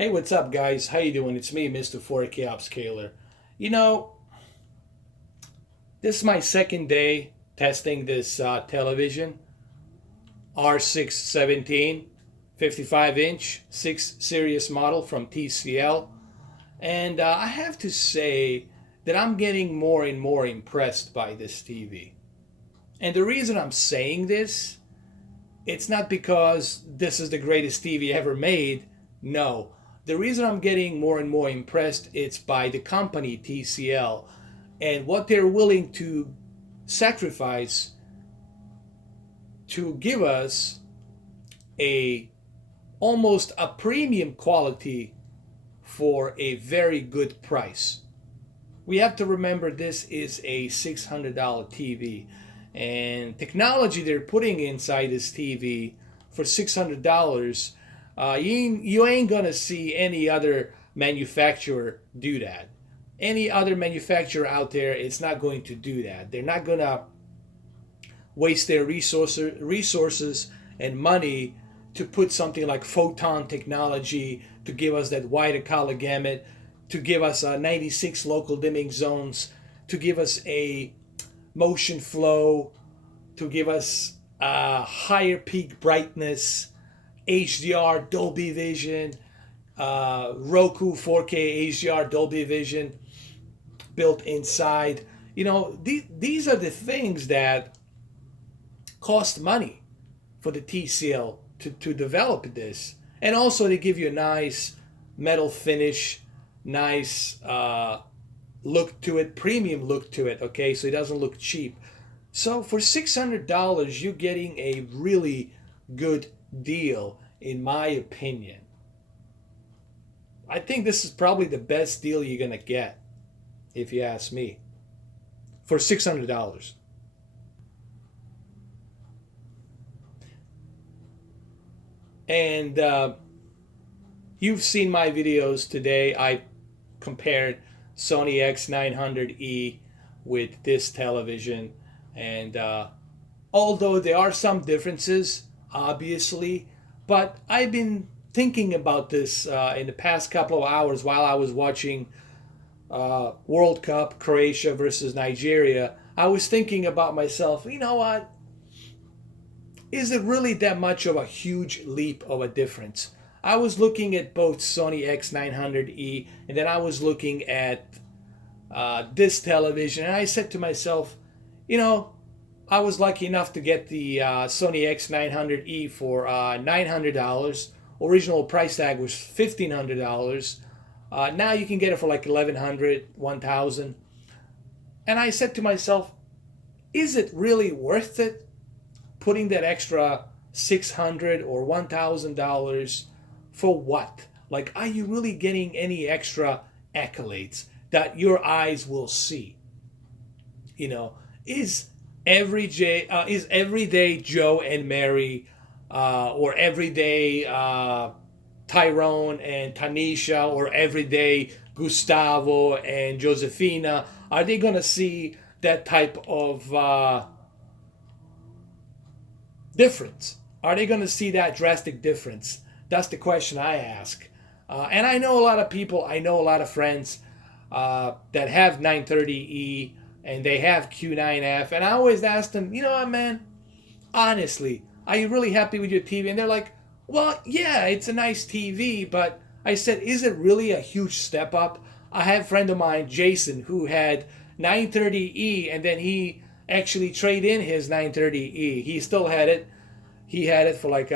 Hey, what's up, guys? How you doing? It's me, Mr. 4K Upscaler. You know, this is my second day testing this television, R617, 55-inch, 6 series model from TCL. And I have to say that I'm getting more and more impressed by this TV. And the reason I'm saying this, it's not because this is the greatest TV ever made. No. The reason I'm getting more and more impressed it's by the company TCL and what they're willing to sacrifice to give us a almost a premium quality for a very good price. We have to remember this is a $600 TV, and technology they're putting inside this TV for $600, you ain't gonna see any other manufacturer do that. Any other manufacturer out there is not going to do that. They're not gonna waste their resources and money to put something like photon technology to give us that wider color gamut, to give us 96 local dimming zones, to give us a motion flow, to give us a higher peak brightness, HDR, Dolby Vision, Roku 4K HDR, Dolby Vision built inside. You know, these are the things that cost money for the TCL to develop this. And also they give you a nice metal finish, nice look to it, premium look to it, okay? So it doesn't look cheap. So for $600, you're getting a really good deal, in my opinion. I think this is probably the best deal you're going to get, if you ask me, for $600. And you've seen my videos today. I compared Sony X900E with this television. And although there are some differences, obviously, but I've been thinking about this in the past couple of hours while I was watching World Cup, Croatia versus Nigeria. I was thinking about myself, you know what? Is it really that much of a huge leap of a difference? I was looking at both Sony X900E and then I was looking at this television, and I said to myself, you know, I was lucky enough to get the Sony X900E for $900. Original price tag was $1,500. Now you can get it for like $1,100, $1,000. And I said to myself, is it really worth it putting that extra $600 or $1,000 for what? Like, are you really getting any extra accolades that your eyes will see? You know, is everyday Joe and Mary, or everyday Tyrone and Tanisha, or everyday Gustavo and Josefina, are they gonna see that type of difference? Are they going to see that drastic difference? That's the question I ask. And I know a lot of people, I know a lot of friends that have 930E and they have Q9F. And I always ask them, you know what, man, honestly, are you really happy with your TV? And they're like, well, yeah, it's a nice TV. But I said, is it really a huge step up? I have a friend of mine, Jason, who had 930E and then he actually traded in his 930E. He still had it. He had it for like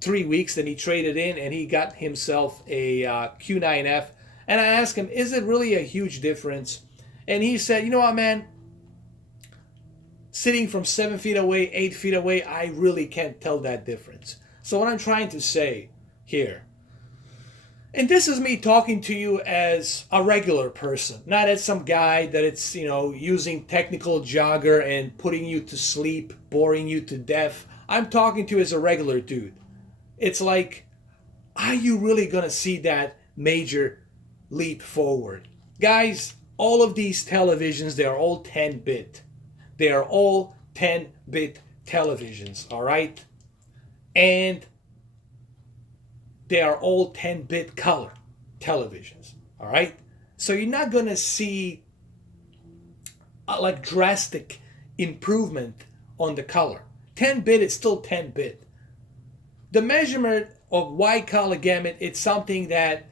3 weeks. Then he traded in and he got himself a Q9F. And I asked him, is it really a huge difference? And he said, you know what, man? Sitting from 7 feet away, 8 feet away, I really can't tell that difference. So what I'm trying to say here, and this is me talking to you as a regular person, not as some guy that it's, you know, using technical jogger and putting you to sleep, boring you to death. I'm talking to you as a regular dude. It's like, are you really going to see that major leap forward? Guys, all of these televisions, they are all 10-bit. They are all 10-bit televisions, all right? And they are all 10-bit color televisions. All right, so you're not gonna see like drastic improvement on the color. 10-bit is still 10-bit. The measurement of wide color gamut, it's something that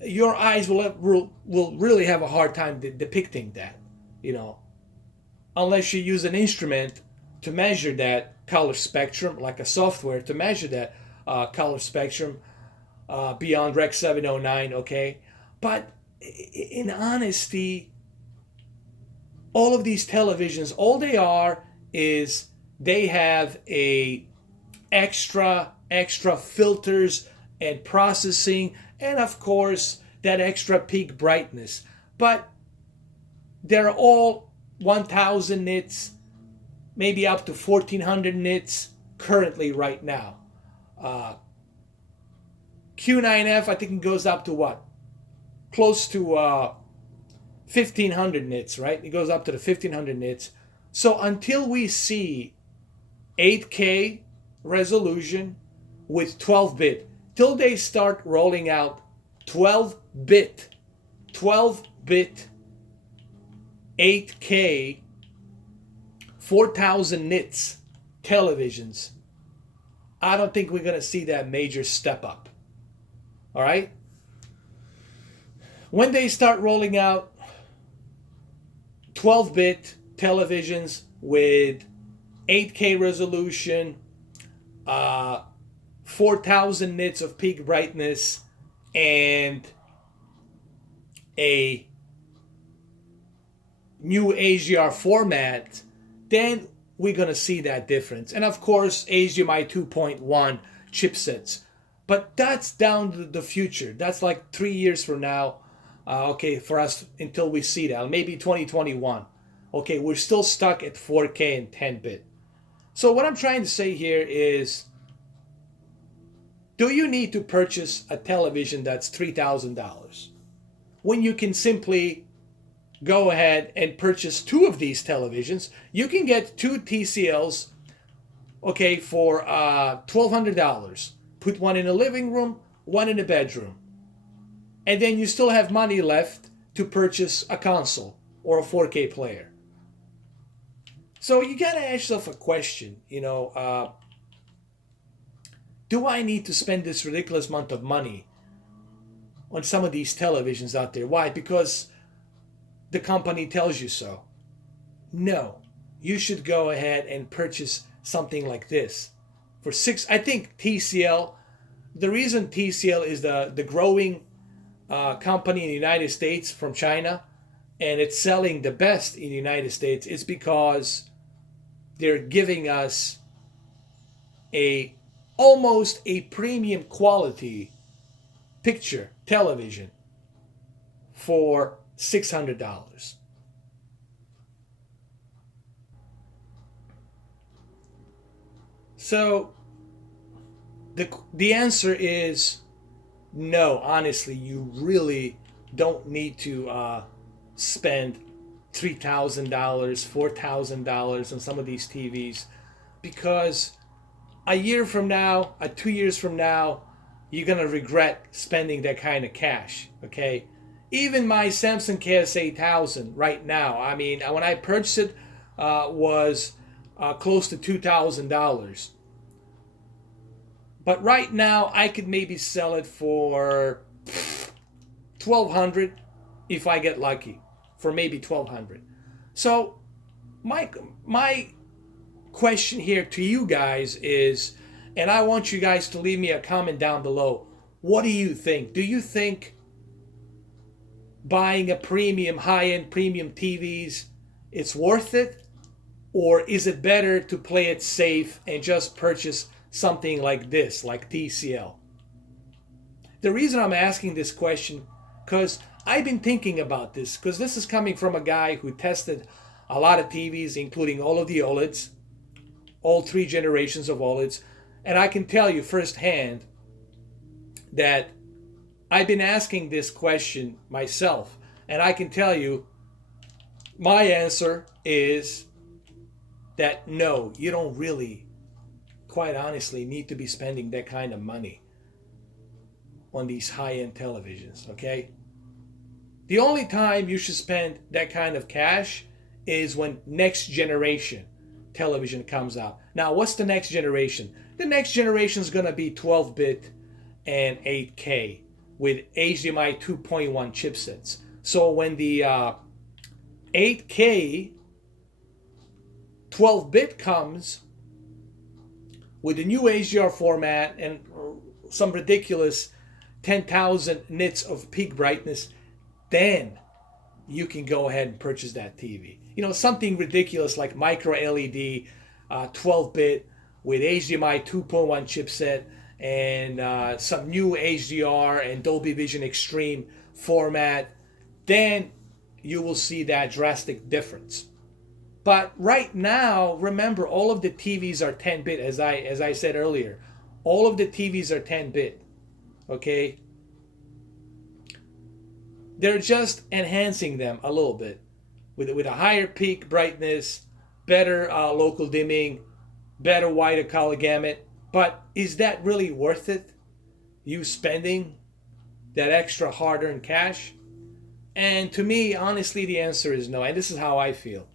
your eyes will really have a hard time depicting that, you know, unless you use an instrument to measure that color spectrum, like a software to measure that color spectrum beyond Rec 709, okay? But in honesty, all of these televisions, all they are is they have a extra filters and processing, and of course that extra peak brightness. But they're all 1000 nits, maybe up to 1400 nits currently right now. Q9F, I think it goes up to what? Close to 1500 nits, right? It goes up to the 1500 nits. So until we see 8K resolution with 12-bit, till they start rolling out 12-bit 8K 4000 nits televisions, I don't think we're going to see that major step up. All right? When they start rolling out 12-bit televisions with 8K resolution, 4000 nits of peak brightness, and a new HDR format, then we're going to see that difference. And of course, HDMI 2.1 chipsets. But that's down to the future. That's like 3 years from now, okay, for us until we see that. Maybe 2021. Okay, we're still stuck at 4K and 10-bit. So what I'm trying to say here is, do you need to purchase a television that's $3,000 when you can simply go ahead and purchase two of these televisions? You can get two TCLs, okay, for $1,200. Put one in the living room, one in the bedroom. And then you still have money left to purchase a console or a 4K player. So you gotta ask yourself a question, you know, do I need to spend this ridiculous amount of money on some of these televisions out there? Why? Because the company tells you so. No, you should go ahead and purchase something like this for I think TCL, the reason TCL is the growing company in the United States from China, and it's selling the best in the United States, is because they're giving us almost a premium quality picture television for $600. So the answer is no. Honestly, you really don't need to spend $3,000, $4,000 on some of these TVs, because a year from now, 2 years from now, you're gonna regret spending that kind of cash. Okay, even my Samsung KS8000 right now, I mean, when I purchased it, was close to $2,000. But right now, I could maybe sell it for $1,200 if I get lucky, for maybe $1,200. So my question here to you guys is, and I want you guys to leave me a comment down below. What do you think? Do you think buying a premium, high-end premium TVs, it's worth it? Or is it better to play it safe and just purchase something like this, like TCL? The reason I'm asking this question, because I've been thinking about this, because this is coming from a guy who tested a lot of TVs, including all of the OLEDs, all 3 generations of OLEDs, and I can tell you firsthand that I've been asking this question myself, and I can tell you my answer is that no, you don't really, quite honestly, need to be spending that kind of money. on these high-end televisions, okay? The only time you should spend that kind of cash is when next generation television comes out. Now, what's the next generation? The next generation is going to be 12-bit and 8K with HDMI 2.1 chipsets. So when the 8K 12-bit comes with the new HDR format and some ridiculous 10,000 nits of peak brightness, then you can go ahead and purchase that TV. You know, something ridiculous like micro LED 12-bit with HDMI 2.1 chipset and some new HDR and Dolby Vision Extreme format, then you will see that drastic difference. But right now, remember, all of the TVs are 10-bit, as I said earlier. All of the TVs are 10-bit, okay? They're just enhancing them a little bit with a higher peak brightness, better local dimming, better wider color gamut. But is that really worth it? You spending that extra hard-earned cash? And to me, honestly, the answer is no. And this is how I feel.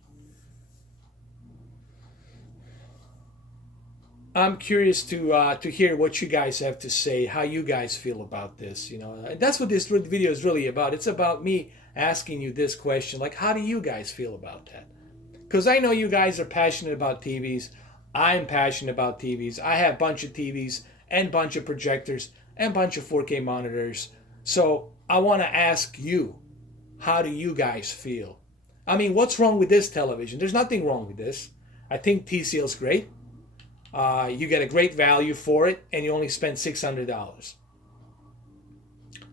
I'm curious to hear what you guys have to say, how you guys feel about this. You know, and that's what this video is really about. It's about me asking you this question, like, how do you guys feel about that? Because I know you guys are passionate about TVs. I'm passionate about TVs. I have a bunch of TVs and a bunch of projectors and a bunch of 4K monitors. So I want to ask you, how do you guys feel? I mean, what's wrong with this television? There's nothing wrong with this. I think TCL is great. You get a great value for it, and you only spend $600.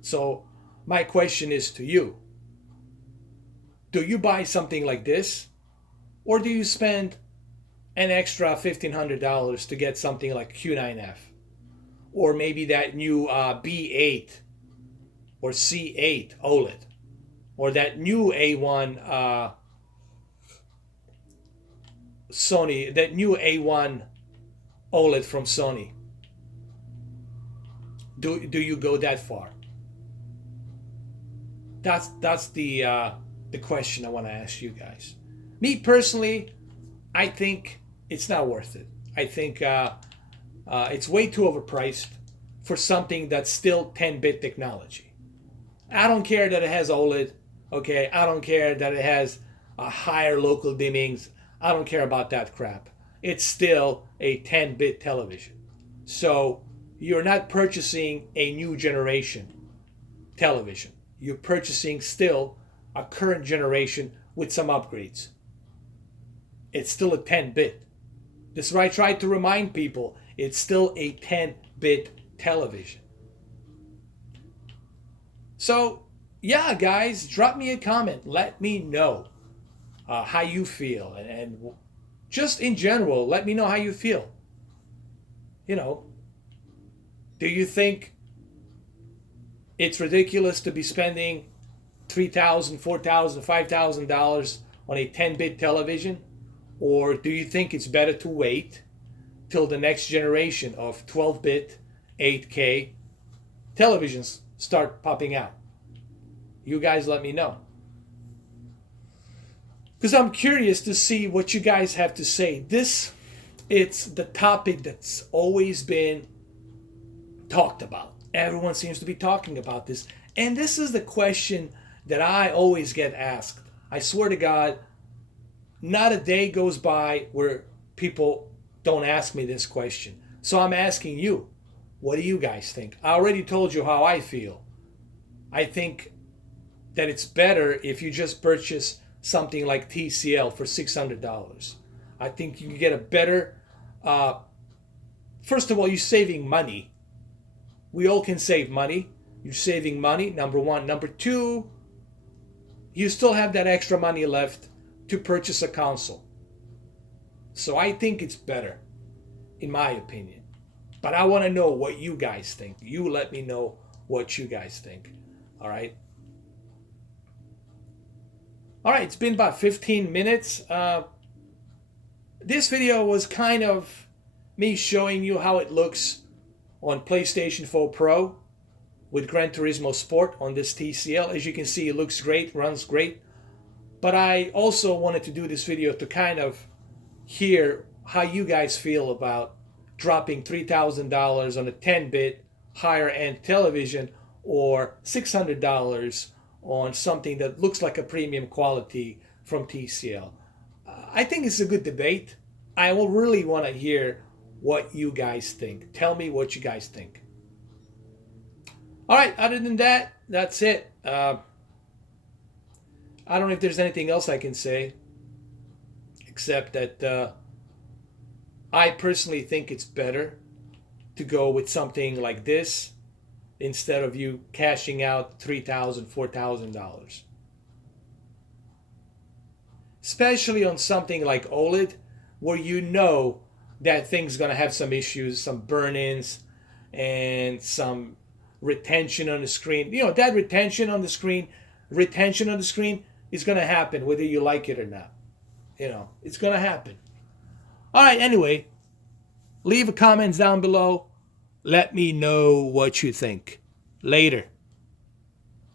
So my question is to you. Do you buy something like this? Or do you spend an extra $1,500 to get something like Q9F? Or maybe that new B8 or C8 OLED? Or that new A1 Sony, that new A1 OLED from Sony? Do you go that far? That's the question I want to ask you guys. Me personally, I think it's not worth it. I think it's way too overpriced for something that's still 10-bit technology. I don't care that it has OLED, okay? I don't care that it has higher local dimmings. I don't care about that crap. It's still a 10-bit television. So you're not purchasing a new generation television. You're purchasing still a current generation with some upgrades. It's still a 10-bit. This is why I try to remind people, it's still a 10-bit television. So, yeah, guys, drop me a comment. Let me know how you feel. And just in general, let me know how you feel. You know, do you think it's ridiculous to be spending $3,000, $4,000, $5,000 on a 10-bit television? Or do you think it's better to wait till the next generation of 12-bit, 8K televisions start popping out? You guys let me know. Because I'm curious to see what you guys have to say. It's the topic that's always been talked about. Everyone seems to be talking about this. And this is the question that I always get asked. I swear to God, not a day goes by where people don't ask me this question. So I'm asking you, what do you guys think? I already told you how I feel. I think that it's better if you just purchase something like TCL for $600. I think you can get a better, first of all, you're saving money. We all can save money. You're saving money, number one. Number two, you still have that extra money left to purchase a console. So I think it's better, in my opinion. But I want to know what you guys think. You let me know what you guys think. All right? All right, it's been about 15 minutes. This video was kind of me showing you how it looks on PlayStation 4 Pro. with Gran Turismo Sport on this TCL. As you can see, it looks great, runs great. But I also wanted to do this video to kind of hear how you guys feel about dropping $3,000 on a 10-bit higher end television or $600 on something that looks like a premium quality from TCL. I think it's a good debate. I will really want to hear what you guys think. Tell me what you guys think. All right, other than that, that's it. I don't know if there's anything else I can say, except that I personally think it's better to go with something like this instead of you cashing out $3,000, $4,000. Especially on something like OLED, where you know that thing's going to have some issues, some burn-ins, and some retention on the screen. You know, that retention on the screen is going to happen whether you like it or not. You know, it's going to happen. All right, anyway, leave a comments down below. Let me know what you think. Later.